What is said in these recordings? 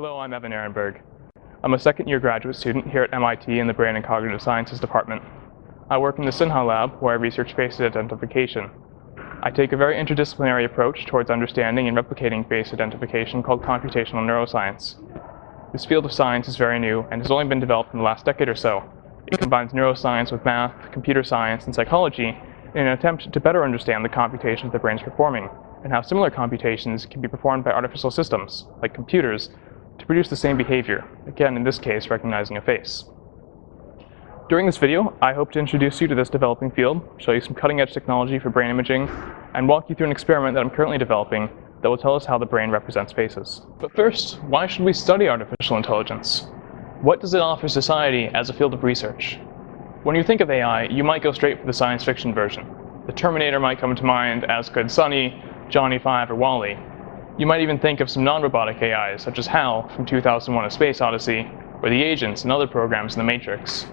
Hello, I'm Evan Ehrenberg. I'm a second-year graduate student here at MIT in the Brain and Cognitive Sciences department. I work in the Sinha lab, where I research face identification. I take a very interdisciplinary approach towards understanding and replicating face identification called computational neuroscience. This field of science is very new and has only been developed in the last decade or so. It combines neuroscience with math, computer science, and psychology in an attempt to better understand the computations the brain is performing, and how similar computations can be performed by artificial systems, like computers, to produce the same behavior, again in this case recognizing a face. During this video, I hope to introduce you to this developing field, show you some cutting-edge technology for brain imaging, and walk you through an experiment that I'm currently developing that will tell us how the brain represents faces. But first, why should we study artificial intelligence? What does it offer society as a field of research? When you think of AI, you might go straight for the science fiction version. The Terminator might come to mind, as could Sunny, Johnny 5, or WALL-E. You might even think of some non-robotic AIs, such as HAL from 2001: A Space Odyssey, or the agents and other programs in the Matrix.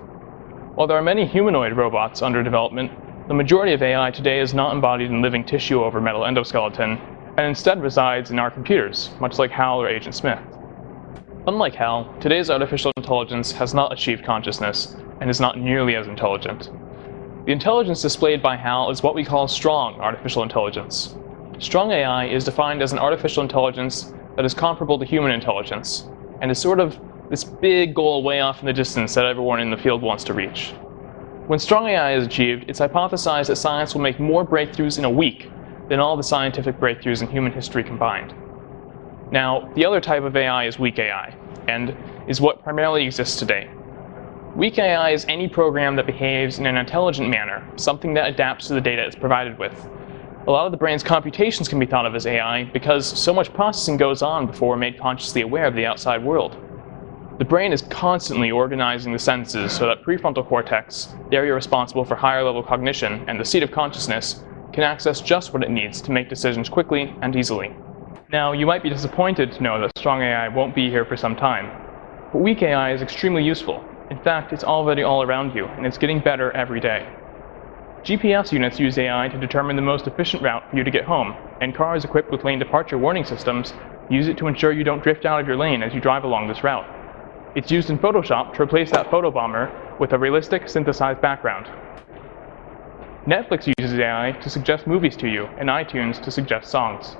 While there are many humanoid robots under development, the majority of AI today is not embodied in living tissue over metal endoskeleton, and instead resides in our computers, much like HAL or Agent Smith. Unlike HAL, today's artificial intelligence has not achieved consciousness, and is not nearly as intelligent. The intelligence displayed by HAL is what we call strong artificial intelligence. Strong AI is defined as an artificial intelligence that is comparable to human intelligence, and is sort of this big goal way off in the distance that everyone in the field wants to reach. When strong AI is achieved, it's hypothesized that science will make more breakthroughs in a week than all the scientific breakthroughs in human history combined. Now, the other type of AI is weak AI, and is what primarily exists today. Weak AI is any program that behaves in an intelligent manner, something that adapts to the data it's provided with. A lot of the brain's computations can be thought of as AI because so much processing goes on before we're made consciously aware of the outside world. The brain is constantly organizing the senses so that prefrontal cortex, the area responsible for higher level cognition and the seat of consciousness, can access just what it needs to make decisions quickly and easily. Now, you might be disappointed to know that strong AI won't be here for some time, but weak AI is extremely useful. In fact, it's already all around you, and it's getting better every day. GPS units use AI to determine the most efficient route for you to get home, and cars equipped with lane departure warning systems use it to ensure you don't drift out of your lane as you drive along this route. It's used in Photoshop to replace that photobomber with a realistic, synthesized background. Netflix uses AI to suggest movies to you, and iTunes to suggest songs.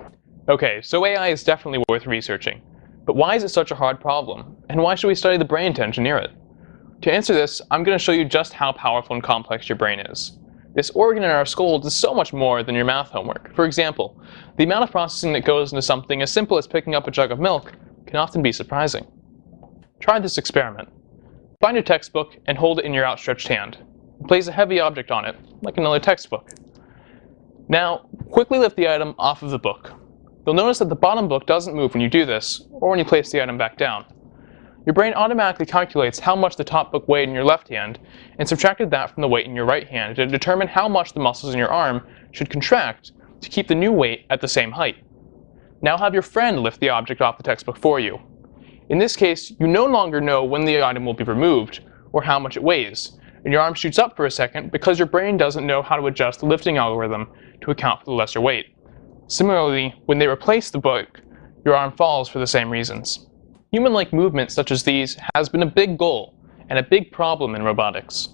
Okay, so AI is definitely worth researching. But why is it such a hard problem? And why should we study the brain to engineer it? To answer this, I'm going to show you just how powerful and complex your brain is. This organ in our skull does so much more than your math homework. For example, the amount of processing that goes into something as simple as picking up a jug of milk can often be surprising. Try this experiment. Find a textbook and hold it in your outstretched hand. Place a heavy object on it, like another textbook. Now, quickly lift the item off of the book. You'll notice that the bottom book doesn't move when you do this, or when you place the item back down. Your brain automatically calculates how much the top book weighed in your left hand, and subtracted that from the weight in your right hand to determine how much the muscles in your arm should contract to keep the new weight at the same height. Now have your friend lift the object off the textbook for you. In this case, you no longer know when the item will be removed, or how much it weighs, and your arm shoots up for a second because your brain doesn't know how to adjust the lifting algorithm to account for the lesser weight. Similarly, when they replace the book, your arm falls for the same reasons. Human-like movements such as these has been a big goal and a big problem in robotics.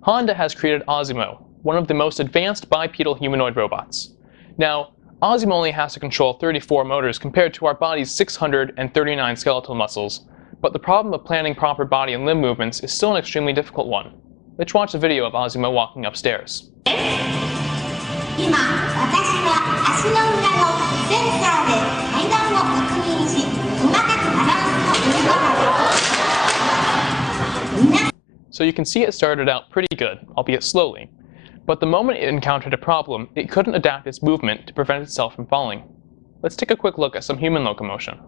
Honda has created Osimo, one of the most advanced bipedal humanoid robots. Now, Osimo only has to control 34 motors compared to our body's 639 skeletal muscles, but the problem of planning proper body and limb movements is still an extremely difficult one. Let's watch a video of Osimo walking upstairs. So you can see it started out pretty good, albeit slowly. But the moment it encountered a problem, it couldn't adapt its movement to prevent itself from falling. Let's take a quick look at some human locomotion.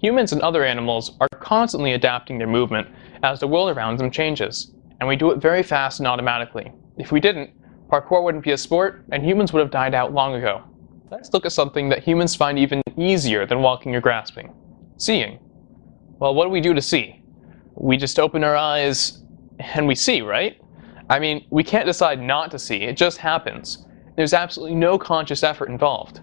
Humans and other animals are constantly adapting their movement as the world around them changes, and we do it very fast and automatically. If we didn't, parkour wouldn't be a sport, and humans would have died out long ago. Let's look at something that humans find even easier than walking or grasping: seeing. Well, what do we do to see? We just open our eyes and we see, right? I mean, we can't decide not to see, it just happens. There's absolutely no conscious effort involved.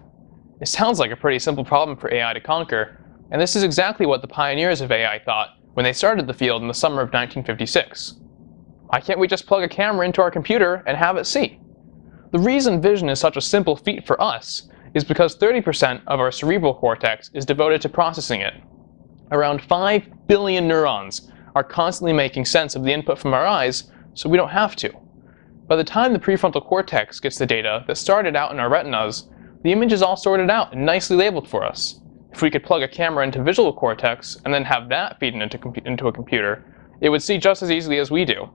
It sounds like a pretty simple problem for AI to conquer, and this is exactly what the pioneers of AI thought when they started the field in the summer of 1956. Why can't we just plug a camera into our computer and have it see? The reason vision is such a simple feat for us is because 30% of our cerebral cortex is devoted to processing it. Around 5 billion neurons are constantly making sense of the input from our eyes, so we don't have to. By the time the prefrontal cortex gets the data that started out in our retinas, the image is all sorted out and nicely labeled for us. If we could plug a camera into visual cortex and then have that feed into a computer, it would see just as easily as we do.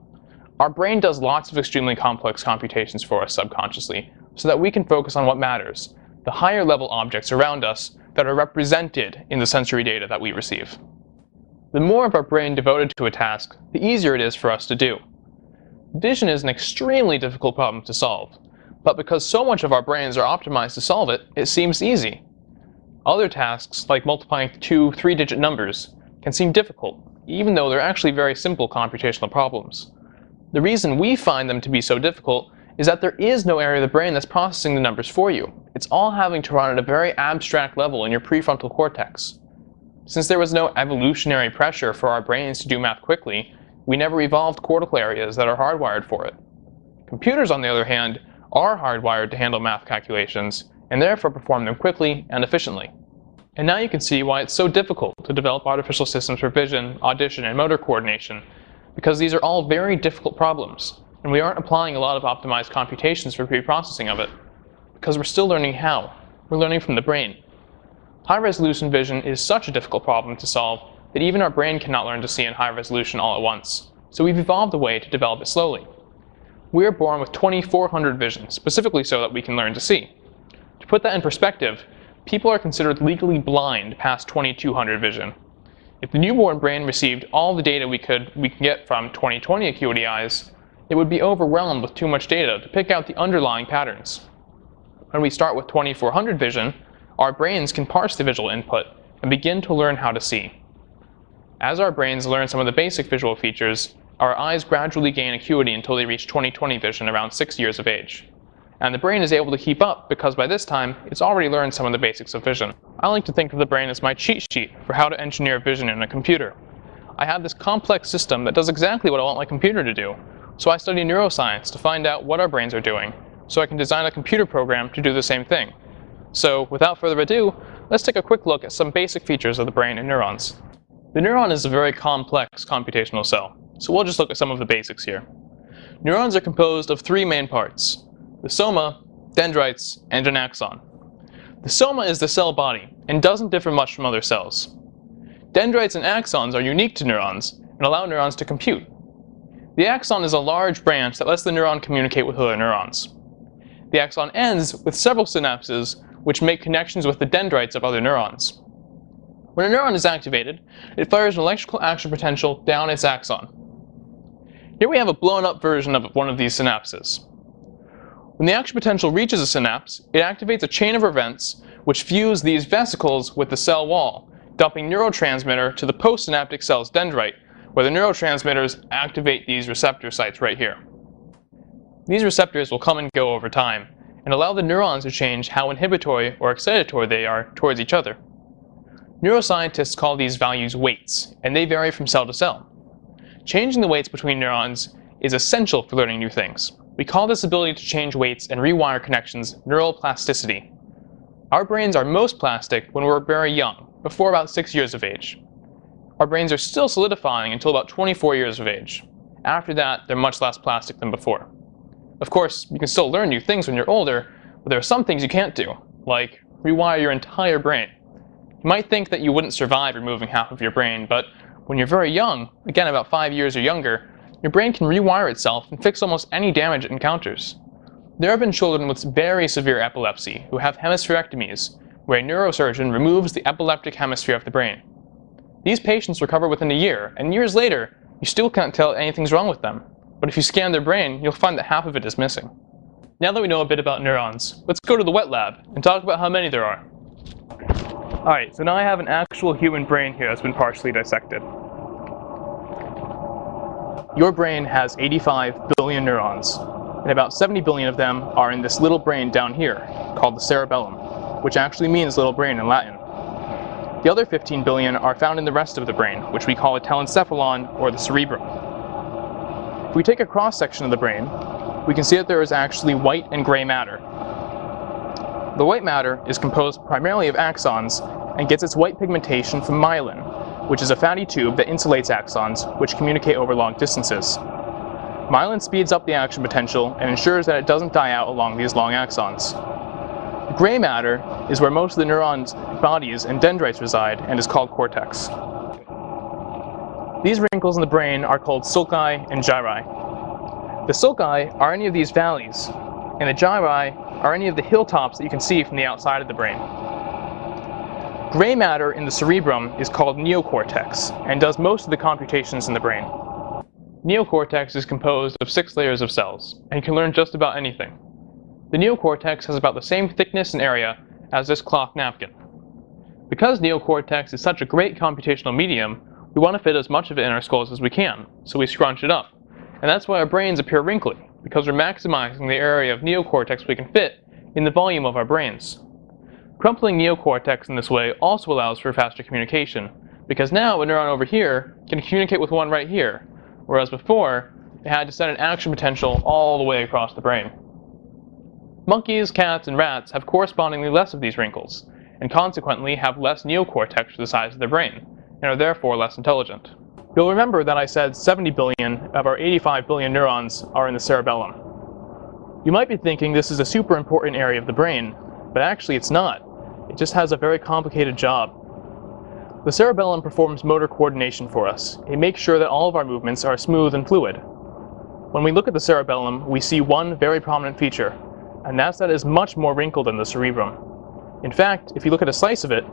Our brain does lots of extremely complex computations for us subconsciously, so that we can focus on what matters, the higher level objects around us that are represented in the sensory data that we receive. The more of our brain devoted to a task, the easier it is for us to do. Vision is an extremely difficult problem to solve, but because so much of our brains are optimized to solve it, it seems easy. Other tasks, like multiplying 2 3-digit numbers, can seem difficult, even though they're actually very simple computational problems. The reason we find them to be so difficult is that there is no area of the brain that's processing the numbers for you. It's all having to run at a very abstract level in your prefrontal cortex. Since there was no evolutionary pressure for our brains to do math quickly, we never evolved cortical areas that are hardwired for it. Computers, on the other hand, are hardwired to handle math calculations, and therefore perform them quickly and efficiently. And now you can see why it's so difficult to develop artificial systems for vision, audition, and motor coordination, because these are all very difficult problems, and we aren't applying a lot of optimized computations for pre-processing of it, because we're still learning how. We're learning from the brain. High-resolution vision is such a difficult problem to solve that even our brain cannot learn to see in high resolution all at once, so we've evolved a way to develop it slowly. We are born with 2400 vision, specifically so that we can learn to see. To put that in perspective, people are considered legally blind past 2200 vision. If the newborn brain received all the data we can get from 20/20 acuity eyes, it would be overwhelmed with too much data to pick out the underlying patterns. When we start with 2400 vision, our brains can parse the visual input and begin to learn how to see. As our brains learn some of the basic visual features, our eyes gradually gain acuity until they reach 20/20 vision around 6 years of age. And the brain is able to keep up because by this time, it's already learned some of the basics of vision. I like to think of the brain as my cheat sheet for how to engineer vision in a computer. I have this complex system that does exactly what I want my computer to do, so I study neuroscience to find out what our brains are doing, so I can design a computer program to do the same thing. So, without further ado, let's take a quick look at some basic features of the brain and neurons. The neuron is a very complex computational cell, so we'll just look at some of the basics here. Neurons are composed of 3 main parts: the soma, dendrites, and an axon. The soma is the cell body and doesn't differ much from other cells. Dendrites and axons are unique to neurons and allow neurons to compute. The axon is a large branch that lets the neuron communicate with other neurons. The axon ends with several synapses which make connections with the dendrites of other neurons. When a neuron is activated, it fires an electrical action potential down its axon. Here we have a blown up version of one of these synapses. When the action potential reaches a synapse, it activates a chain of events which fuse these vesicles with the cell wall, dumping neurotransmitter to the postsynaptic cell's dendrite, where the neurotransmitters activate these receptor sites right here. These receptors will come and go over time, and allow the neurons to change how inhibitory or excitatory they are towards each other. Neuroscientists call these values weights, and they vary from cell to cell. Changing the weights between neurons is essential for learning new things. We call this ability to change weights and rewire connections neural plasticity. Our brains are most plastic when we're very young, before about 6 years of age. Our brains are still solidifying until about 24 years of age. After that, they're much less plastic than before. Of course, you can still learn new things when you're older, but there are some things you can't do, like rewire your entire brain. You might think that you wouldn't survive removing half of your brain, but when you're very young, again about 5 years or younger, your brain can rewire itself and fix almost any damage it encounters. There have been children with very severe epilepsy who have hemispherectomies, where a neurosurgeon removes the epileptic hemisphere of the brain. These patients recover within a year, and years later, you still can't tell anything's wrong with them. But if you scan their brain, you'll find that half of it is missing. Now that we know a bit about neurons, let's go to the wet lab and talk about how many there are. Alright, so now I have an actual human brain here that's been partially dissected. Your brain has 85 billion neurons, and about 70 billion of them are in this little brain down here, called the cerebellum, which actually means little brain in Latin. The other 15 billion are found in the rest of the brain, which we call a telencephalon, or the cerebrum. If we take a cross-section of the brain, we can see that there is actually white and gray matter. The white matter is composed primarily of axons and gets its white pigmentation from myelin, which is a fatty tube that insulates axons, which communicate over long distances. Myelin speeds up the action potential and ensures that it doesn't die out along these long axons. The gray matter is where most of the neurons' bodies and dendrites reside and is called cortex. These wrinkles in the brain are called sulci and gyri. The sulci are any of these valleys, and the gyri are any of the hilltops that you can see from the outside of the brain. Gray matter in the cerebrum is called neocortex and does most of the computations in the brain. Neocortex is composed of 6 layers of cells and can learn just about anything. The neocortex has about the same thickness and area as this cloth napkin. Because neocortex is such a great computational medium, we want to fit as much of it in our skulls as we can, so we scrunch it up. And that's why our brains appear wrinkly, because we're maximizing the area of neocortex we can fit in the volume of our brains. Crumpling neocortex in this way also allows for faster communication, because now a neuron over here can communicate with one right here, whereas before, it had to send an action potential all the way across the brain. Monkeys, cats, and rats have correspondingly less of these wrinkles, and consequently have less neocortex for the size of their brain, and are therefore less intelligent. You'll remember that I said 70 billion of our 85 billion neurons are in the cerebellum. You might be thinking this is a super important area of the brain, but actually it's not. It just has a very complicated job. The cerebellum performs motor coordination for us. It makes sure that all of our movements are smooth and fluid. When we look at the cerebellum, we see one very prominent feature, and that's that it is much more wrinkled than the cerebrum. In fact, if you look at a slice of it,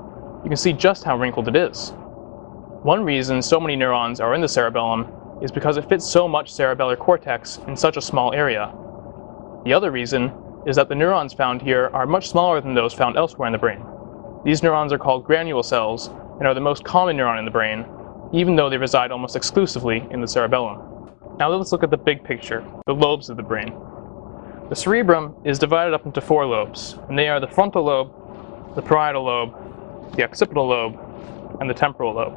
you can see just how wrinkled it is. One reason so many neurons are in the cerebellum is because it fits so much cerebellar cortex in such a small area. The other reason is that the neurons found here are much smaller than those found elsewhere in the brain. These neurons are called granule cells and are the most common neuron in the brain, even though they reside almost exclusively in the cerebellum. Now let's look at the big picture, the lobes of the brain. The cerebrum is divided up into 4 lobes, and they are the frontal lobe, the parietal lobe, the occipital lobe, and the temporal lobe.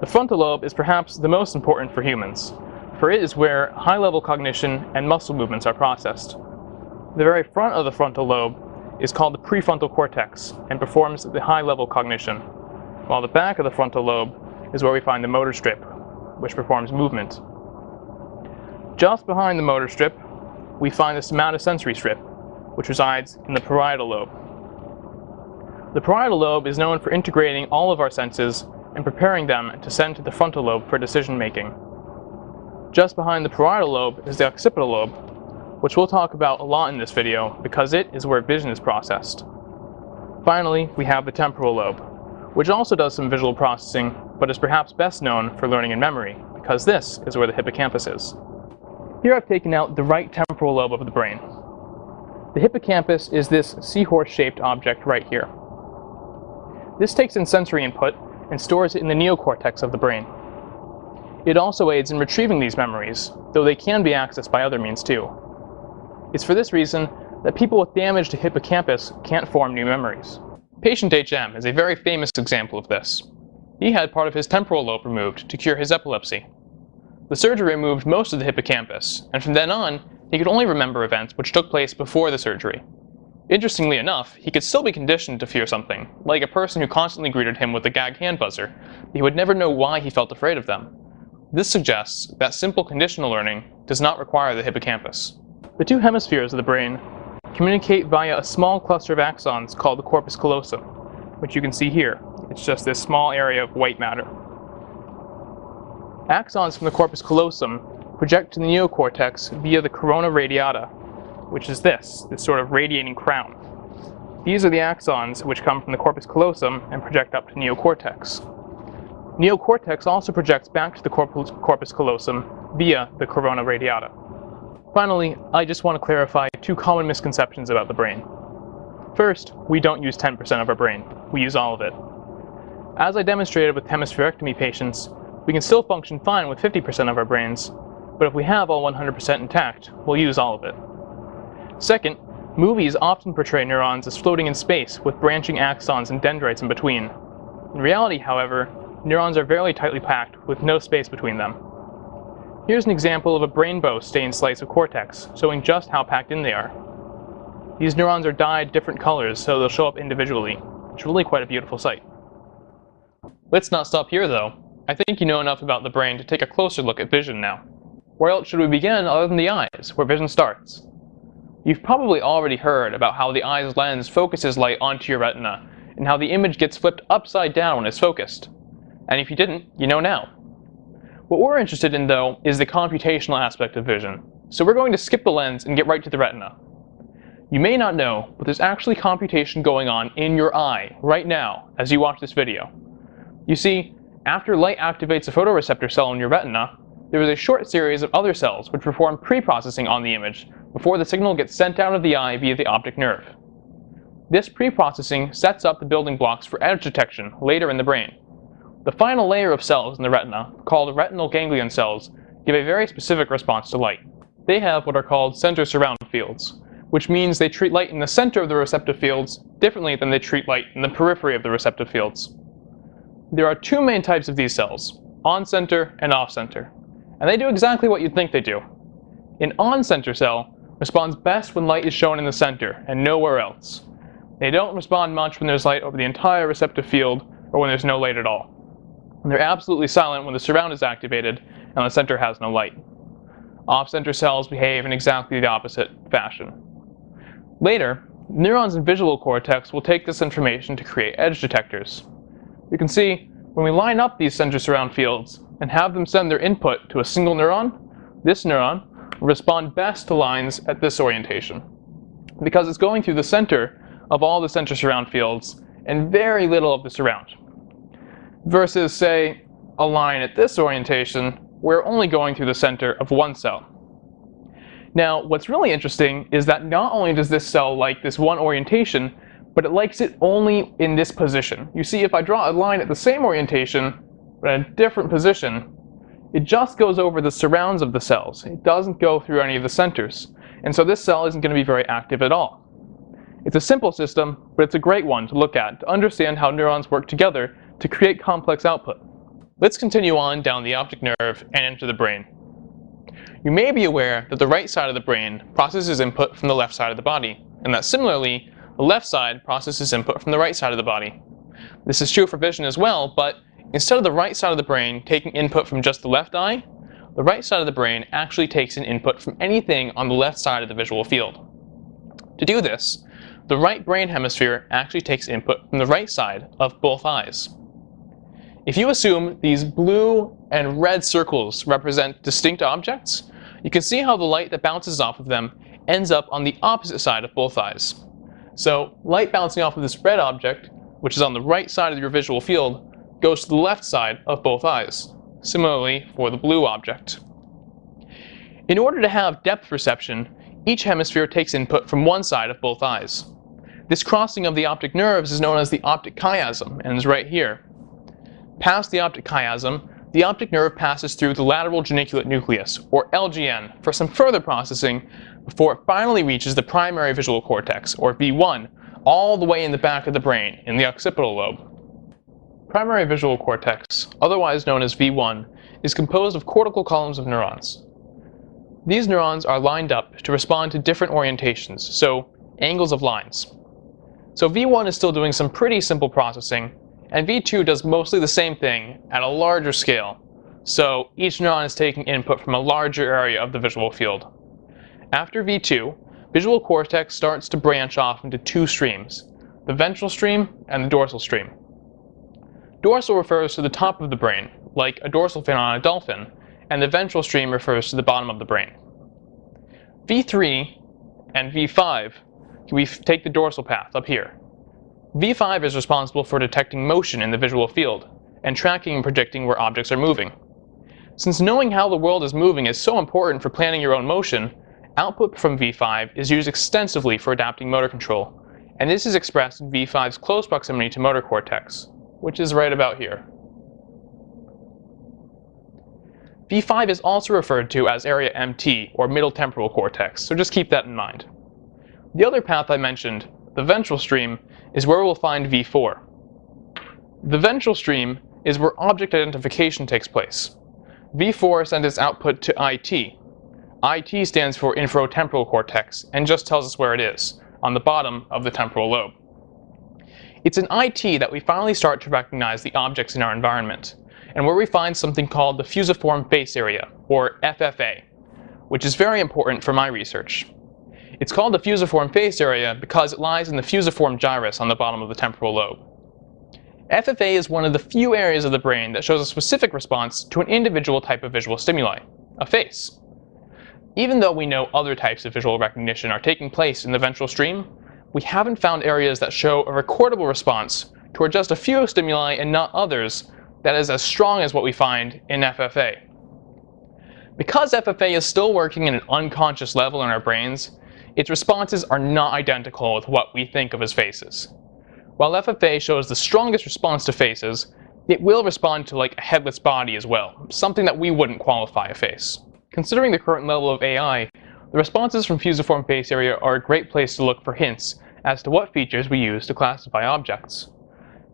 The frontal lobe is perhaps the most important for humans, for it is where high-level cognition and muscle movements are processed. The very front of the frontal lobe is called the prefrontal cortex and performs the high-level cognition, while the back of the frontal lobe is where we find the motor strip, which performs movement. Just behind the motor strip, we find the somatosensory strip, which resides in the parietal lobe. The parietal lobe is known for integrating all of our senses and preparing them to send to the frontal lobe for decision making. Just behind the parietal lobe is the occipital lobe, which we'll talk about a lot in this video because it is where vision is processed. Finally, we have the temporal lobe, which also does some visual processing, but is perhaps best known for learning and memory, because this is where the hippocampus is. Here I've taken out the right temporal lobe of the brain. The hippocampus is this seahorse-shaped object right here. This takes in sensory input and stores it in the neocortex of the brain. It also aids in retrieving these memories, though they can be accessed by other means too. It's for this reason that people with damage to hippocampus can't form new memories. Patient HM is a very famous example of this. He had part of his temporal lobe removed to cure his epilepsy. The surgery removed most of the hippocampus, and from then on, he could only remember events which took place before the surgery. Interestingly enough, he could still be conditioned to fear something, like a person who constantly greeted him with a gag hand buzzer, but he would never know why he felt afraid of them. This suggests that simple conditional learning does not require the hippocampus. The 2 hemispheres of the brain communicate via a small cluster of axons called the corpus callosum, which you can see here. It's just this small area of white matter. Axons from the corpus callosum project to the neocortex via the corona radiata, which is this sort of radiating crown. These are the axons which come from the corpus callosum and project up to neocortex. Neocortex also projects back to the corpus callosum via the corona radiata. Finally, I just want to clarify 2 common misconceptions about the brain. First, we don't use 10% of our brain. We use all of it. As I demonstrated with hemispherectomy patients, We can still function fine with 50% of our brains, but if we have all 100% intact, we'll use all of it. Second, movies often portray neurons as floating in space with branching axons and dendrites in between. In reality, however, neurons are very tightly packed with no space between them. Here's an example of a rainbow stained slice of cortex, showing just how packed in they are. These neurons are dyed different colors, so they'll show up individually. It's really quite a beautiful sight. Let's not stop here, though. I think you know enough about the brain to take a closer look at vision now. Where else should we begin other than the eyes, where vision starts? You've probably already heard about how the eye's lens focuses light onto your retina, and how the image gets flipped upside down when it's focused. And if you didn't, you know now. What we're interested in, though, is the computational aspect of vision. So we're going to skip the lens and get right to the retina. You may not know, but there's actually computation going on in your eye right now as you watch this video. You see, after light activates a photoreceptor cell in your retina, there is a short series of other cells which perform pre-processing on the image before the signal gets sent out of the eye via the optic nerve. This pre-processing sets up the building blocks for edge detection later in the brain. The final layer of cells in the retina, called retinal ganglion cells, give a very specific response to light. They have what are called center surround fields, which means they treat light in the center of the receptive fields differently than they treat light in the periphery of the receptive fields. There are two main types of these cells, on-center and off-center, and they do exactly what you'd think they do. An on-center cell responds best when light is shown in the center and nowhere else. They don't respond much when there's light over the entire receptive field or when there's no light at all. And they're absolutely silent when the surround is activated and the center has no light. Off-center cells behave in exactly the opposite fashion. Later, neurons in visual cortex will take this information to create edge detectors. You can see, when we line up these center surround fields and have them send their input to a single neuron, this neuron will respond best to lines at this orientation, because it's going through the center of all the center surround fields and very little of the surround. Versus, say, a line at this orientation, we're only going through the center of one cell. Now, what's really interesting is that not only does this cell like this one orientation, but it likes it only in this position. You see, if I draw a line at the same orientation, but in a different position, it just goes over the surrounds of the cells. It doesn't go through any of the centers. And so this cell isn't going to be very active at all. It's a simple system, but it's a great one to look at to understand how neurons work together to create complex output. Let's continue on down the optic nerve and into the brain. You may be aware that the right side of the brain processes input from the left side of the body, and that similarly, the left side processes input from the right side of the body. This is true for vision as well, but instead of the right side of the brain taking input from just the left eye, the right side of the brain actually takes in input from anything on the left side of the visual field. To do this, the right brain hemisphere actually takes input from the right side of both eyes. If you assume these blue and red circles represent distinct objects, you can see how the light that bounces off of them ends up on the opposite side of both eyes. So light bouncing off of this red object, which is on the right side of your visual field, goes to the left side of both eyes. Similarly for the blue object. In order to have depth perception, each hemisphere takes input from one side of both eyes. This crossing of the optic nerves is known as the optic chiasm and is right here. Past the optic chiasm, the optic nerve passes through the lateral geniculate nucleus, or LGN, for some further processing before it finally reaches the primary visual cortex, or V1, all the way in the back of the brain, in the occipital lobe. Primary visual cortex, otherwise known as V1, is composed of cortical columns of neurons. These neurons are lined up to respond to different orientations, so angles of lines. So V1 is still doing some pretty simple processing, and V2 does mostly the same thing at a larger scale. So each neuron is taking input from a larger area of the visual field. After V2, visual cortex starts to branch off into two streams, the ventral stream and the dorsal stream. Dorsal refers to the top of the brain, like a dorsal fin on a dolphin, and the ventral stream refers to the bottom of the brain. V3 and V5, we take the dorsal path up here. V5 is responsible for detecting motion in the visual field, and tracking and predicting where objects are moving. Since knowing how the world is moving is so important for planning your own motion, output from V5 is used extensively for adapting motor control, and this is expressed in V5's close proximity to motor cortex, which is right about here. V5 is also referred to as area MT, or middle temporal cortex, so just keep that in mind. The other path I mentioned, the ventral stream, is where we'll find V4. The ventral stream is where object identification takes place. V4 sends its output to IT. IT stands for inferotemporal cortex and just tells us where it is, on the bottom of the temporal lobe. It's in IT that we finally start to recognize the objects in our environment, and where we find something called the fusiform face area, or FFA, which is very important for my research. It's called the fusiform face area because it lies in the fusiform gyrus on the bottom of the temporal lobe. FFA is one of the few areas of the brain that shows a specific response to an individual type of visual stimuli, a face. Even though we know other types of visual recognition are taking place in the ventral stream, we haven't found areas that show a recordable response toward just a few stimuli and not others that is as strong as what we find in FFA. Because FFA is still working at an unconscious level in our brains, its responses are not identical with what we think of as faces. While FFA shows the strongest response to faces, it will respond to like a headless body as well, something that we wouldn't qualify a face. Considering the current level of AI, the responses from fusiform face area are a great place to look for hints as to what features we use to classify objects.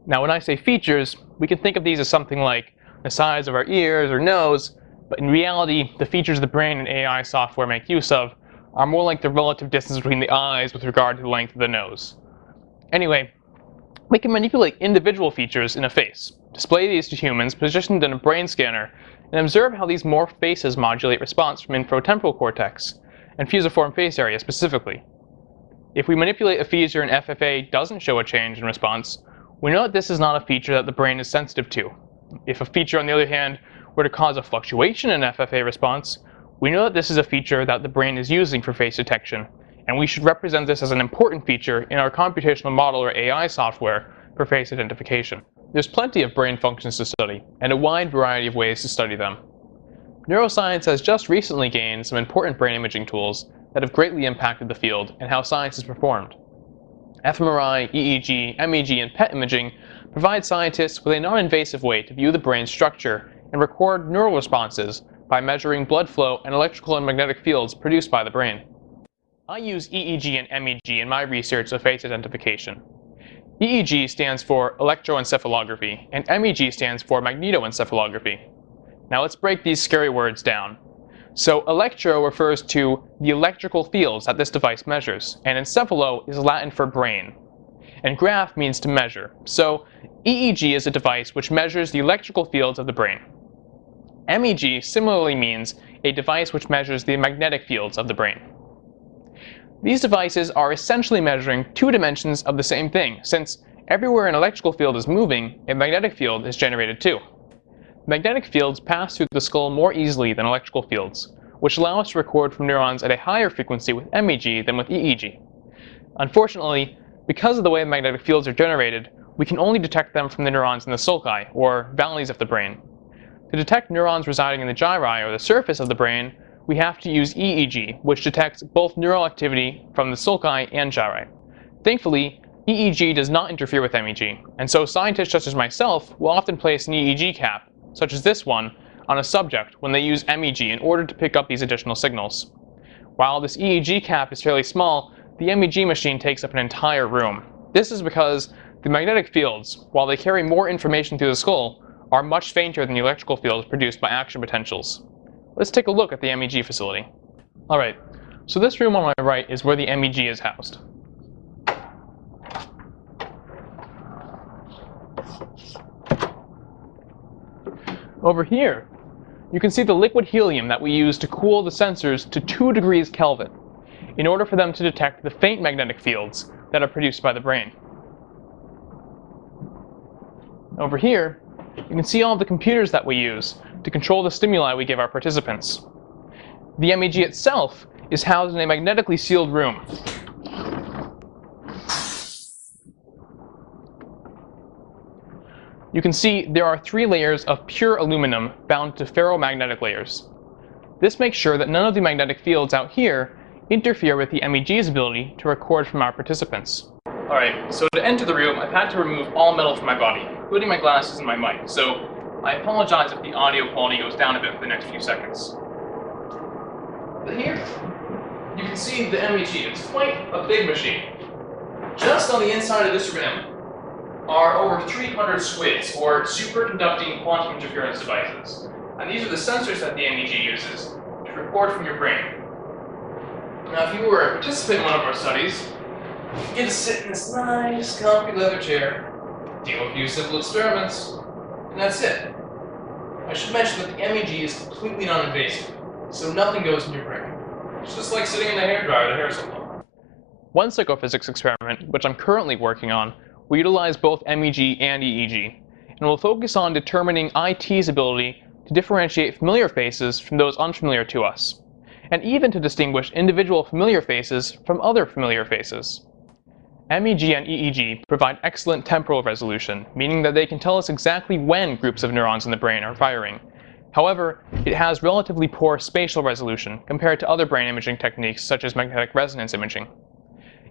Now when I say features, we can think of these as something like the size of our ears or nose, but in reality, the features the brain and AI software make use of are more like the relative distance between the eyes with regard to the length of the nose. Anyway, we can manipulate individual features in a face, display these to humans positioned in a brain scanner, and observe how these morphed faces modulate response from inferotemporal cortex, and fusiform face area specifically. If we manipulate a feature and FFA doesn't show a change in response, we know that this is not a feature that the brain is sensitive to. If a feature, on the other hand, were to cause a fluctuation in FFA response, we know that this is a feature that the brain is using for face detection, and we should represent this as an important feature in our computational model or AI software for face identification. There's plenty of brain functions to study, and a wide variety of ways to study them. Neuroscience has just recently gained some important brain imaging tools that have greatly impacted the field and how science is performed. fMRI, EEG, MEG, and PET imaging provide scientists with a non-invasive way to view the brain's structure and record neural responses by measuring blood flow and electrical and magnetic fields produced by the brain. I use EEG and MEG in my research of face identification. EEG stands for electroencephalography, and MEG stands for magnetoencephalography. Now let's break these scary words down. So electro refers to the electrical fields that this device measures, and encephalo is Latin for brain. And graph means to measure, so EEG is a device which measures the electrical fields of the brain. MEG similarly means a device which measures the magnetic fields of the brain. These devices are essentially measuring two dimensions of the same thing, since everywhere an electrical field is moving, a magnetic field is generated too. Magnetic fields pass through the skull more easily than electrical fields, which allow us to record from neurons at a higher frequency with MEG than with EEG. Unfortunately, because of the way magnetic fields are generated, we can only detect them from the neurons in the sulci, or valleys of the brain. To detect neurons residing in the gyri, or the surface of the brain, we have to use EEG, which detects both neural activity from the sulci and gyri. Thankfully, EEG does not interfere with MEG, and so scientists such as myself will often place an EEG cap, such as this one, on a subject when they use MEG in order to pick up these additional signals. While this EEG cap is fairly small, the MEG machine takes up an entire room. This is because the magnetic fields, while they carry more information through the skull, are much fainter than the electrical fields produced by action potentials. Let's take a look at the MEG facility. Alright, so this room on my right is where the MEG is housed. Over here, you can see the liquid helium that we use to cool the sensors to 2 degrees Kelvin in order for them to detect the faint magnetic fields that are produced by the brain. Over here, you can see all the computers that we use to control the stimuli we give our participants. The MEG itself is housed in a magnetically sealed room. You can see there are 3 layers of pure aluminum bound to ferromagnetic layers. This makes sure that none of the magnetic fields out here interfere with the MEG's ability to record from our participants. Alright, so to enter the room, I've had to remove all metal from my body, including my glasses and my mic. So I apologize if the audio quality goes down a bit for the next few seconds. But here, you can see the MEG. It's quite a big machine. Just on the inside of this rim are over 300 squids, or superconducting quantum interference devices. And these are the sensors that the MEG uses to record from your brain. Now, if you were a participant in one of our studies, you get to sit in this nice, comfy leather chair, do a few simple experiments, and that's it. I should mention that the MEG is completely non-invasive, so nothing goes in your brain. It's just like sitting in the hairdryer, the hair so. One psychophysics experiment, which I'm currently working on, will utilize both MEG and EEG, and will focus on determining IT's ability to differentiate familiar faces from those unfamiliar to us, and even to distinguish individual familiar faces from other familiar faces. MEG and EEG provide excellent temporal resolution, meaning that they can tell us exactly when groups of neurons in the brain are firing. However, it has relatively poor spatial resolution compared to other brain imaging techniques such as magnetic resonance imaging.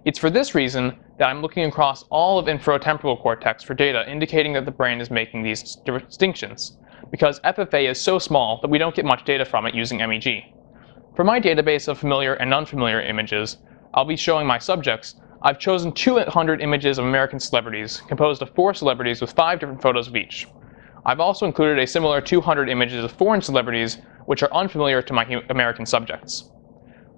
It's for this reason that I'm looking across all of inferotemporal cortex for data indicating that the brain is making these distinctions, because FFA is so small that we don't get much data from it using MEG. For my database of familiar and unfamiliar images, I'll be showing my subjects. I've chosen 200 images of American celebrities, composed of 4 celebrities with 5 different photos of each. I've also included a similar 200 images of foreign celebrities, which are unfamiliar to my American subjects.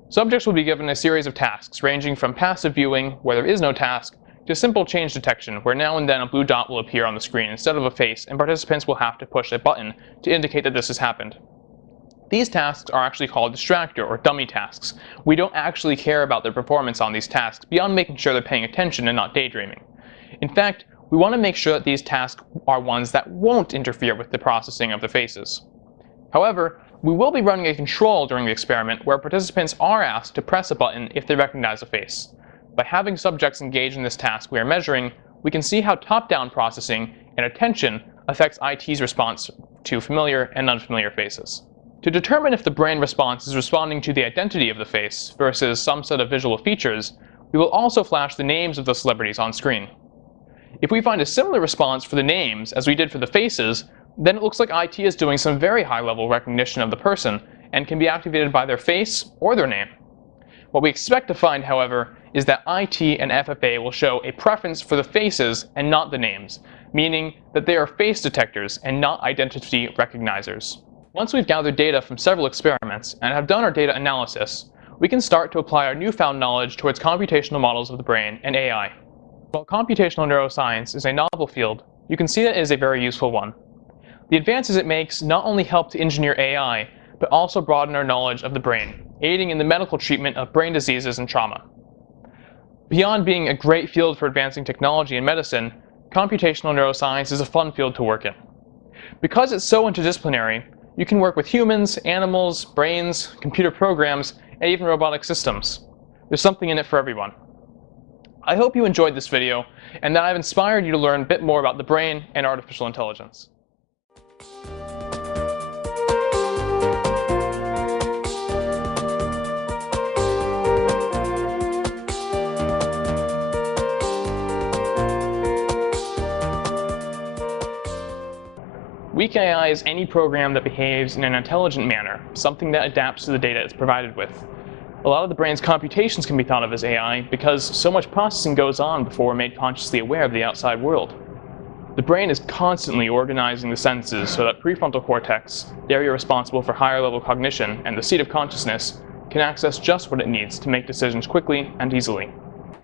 Subjects will be given a series of tasks, ranging from passive viewing, where there is no task, to simple change detection, where now and then a blue dot will appear on the screen instead of a face, and participants will have to push a button to indicate that this has happened. These tasks are actually called distractor or dummy tasks. We don't actually care about their performance on these tasks beyond making sure they're paying attention and not daydreaming. In fact, we want to make sure that these tasks are ones that won't interfere with the processing of the faces. However, we will be running a control during the experiment where participants are asked to press a button if they recognize a face. By having subjects engage in this task we are measuring, we can see how top-down processing and attention affects IT's response to familiar and unfamiliar faces. To determine if the brain response is responding to the identity of the face versus some set of visual features, we will also flash the names of the celebrities on screen. If we find a similar response for the names as we did for the faces, then it looks like IT is doing some very high-level recognition of the person and can be activated by their face or their name. What we expect to find, however, is that IT and FFA will show a preference for the faces and not the names, meaning that they are face detectors and not identity recognizers. Once we've gathered data from several experiments and have done our data analysis, we can start to apply our newfound knowledge towards computational models of the brain and AI. While computational neuroscience is a novel field, you can see that it is a very useful one. The advances it makes not only help to engineer AI, but also broaden our knowledge of the brain, aiding in the medical treatment of brain diseases and trauma. Beyond being a great field for advancing technology and medicine, computational neuroscience is a fun field to work in. Because it's so interdisciplinary, you can work with humans, animals, brains, computer programs, and even robotic systems. There's something in it for everyone. I hope you enjoyed this video, and that I've inspired you to learn a bit more about the brain and artificial intelligence. Weak AI is any program that behaves in an intelligent manner, something that adapts to the data it's provided with. A lot of the brain's computations can be thought of as AI because so much processing goes on before we're made consciously aware of the outside world. The brain is constantly organizing the senses so that prefrontal cortex, the area responsible for higher level cognition and the seat of consciousness, can access just what it needs to make decisions quickly and easily.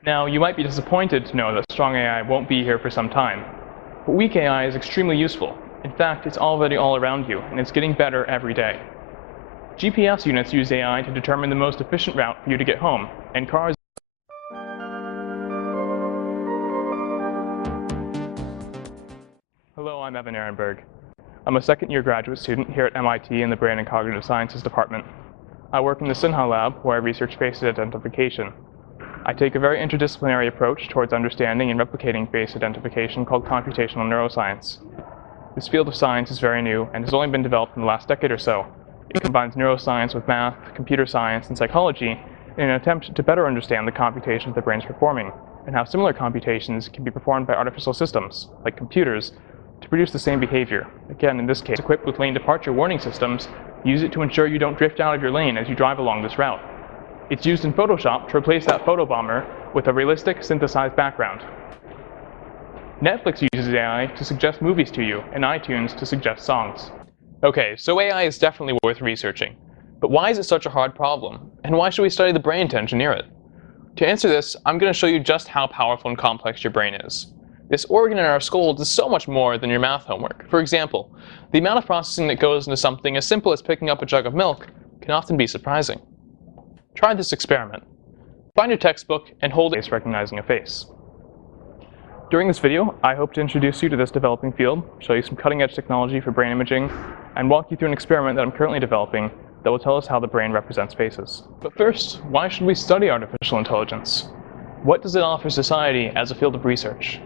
Now, you might be disappointed to know that strong AI won't be here for some time, but weak AI is extremely useful. In fact, it's already all around you, and it's getting better every day. GPS units use AI to determine the most efficient route for you to get home, and cars. Hello, I'm Evan Ehrenberg. I'm a second-year graduate student here at MIT in the Brain and Cognitive Sciences department. I work in the SINHA lab, where I research face identification. I take a very interdisciplinary approach towards understanding and replicating face identification called computational neuroscience. This field of science is very new and has only been developed in the last decade or so. It combines neuroscience with math, computer science, and psychology in an attempt to better understand the computations the brain is performing, and how similar computations can be performed by artificial systems, like computers, to to produce the same behavior. Again, in this case, equipped with lane departure warning systems, use it to ensure you don't drift out of your lane as you drive along this route. It's used in Photoshop to replace that photobomber with a realistic, synthesized background. Netflix uses AI to suggest movies to you, and iTunes to suggest songs. Okay, so AI is definitely worth researching. But why is it such a hard problem? And why should we study the brain to engineer it? To answer this, I'm going to show you just how powerful and complex your brain is. This organ in our skull does so much more than your math homework. For example, the amount of processing that goes into something as simple as picking up a jug of milk can often be surprising. Try this experiment. Find your textbook and hold it recognizing a face. During this video, I hope to introduce you to this developing field, show you some cutting-edge technology for brain imaging, and walk you through an experiment that I'm currently developing that will tell us how the brain represents faces. But first, why should we study artificial intelligence? What does it offer society as a field of research?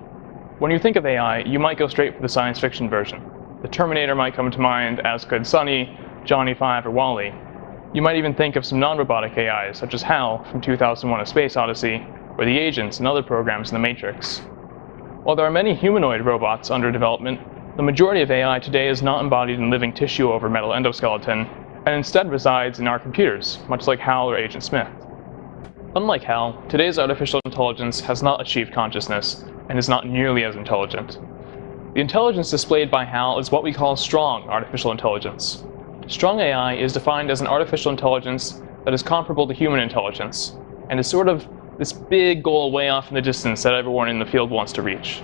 When you think of AI, you might go straight for the science fiction version. The Terminator might come to mind, as could Sunny, Johnny 5, or WALL-E. You might even think of some non-robotic AIs, such as HAL from 2001: A Space Odyssey, or the agents and other programs in the Matrix. While there are many humanoid robots under development, the majority of AI today is not embodied in living tissue over metal endoskeleton, and instead resides in our computers, much like HAL or Agent Smith. Unlike HAL, today's artificial intelligence has not achieved consciousness, and is not nearly as intelligent. The intelligence displayed by HAL is what we call strong artificial intelligence. Strong AI is defined as an artificial intelligence that is comparable to human intelligence, and is sort of this big goal way off in the distance that everyone in the field wants to reach.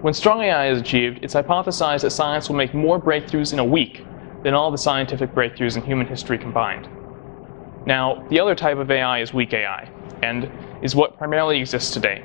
When strong AI is achieved, it's hypothesized that science will make more breakthroughs in a week than all the scientific breakthroughs in human history combined. Now, the other type of AI is weak AI, and is what primarily exists today.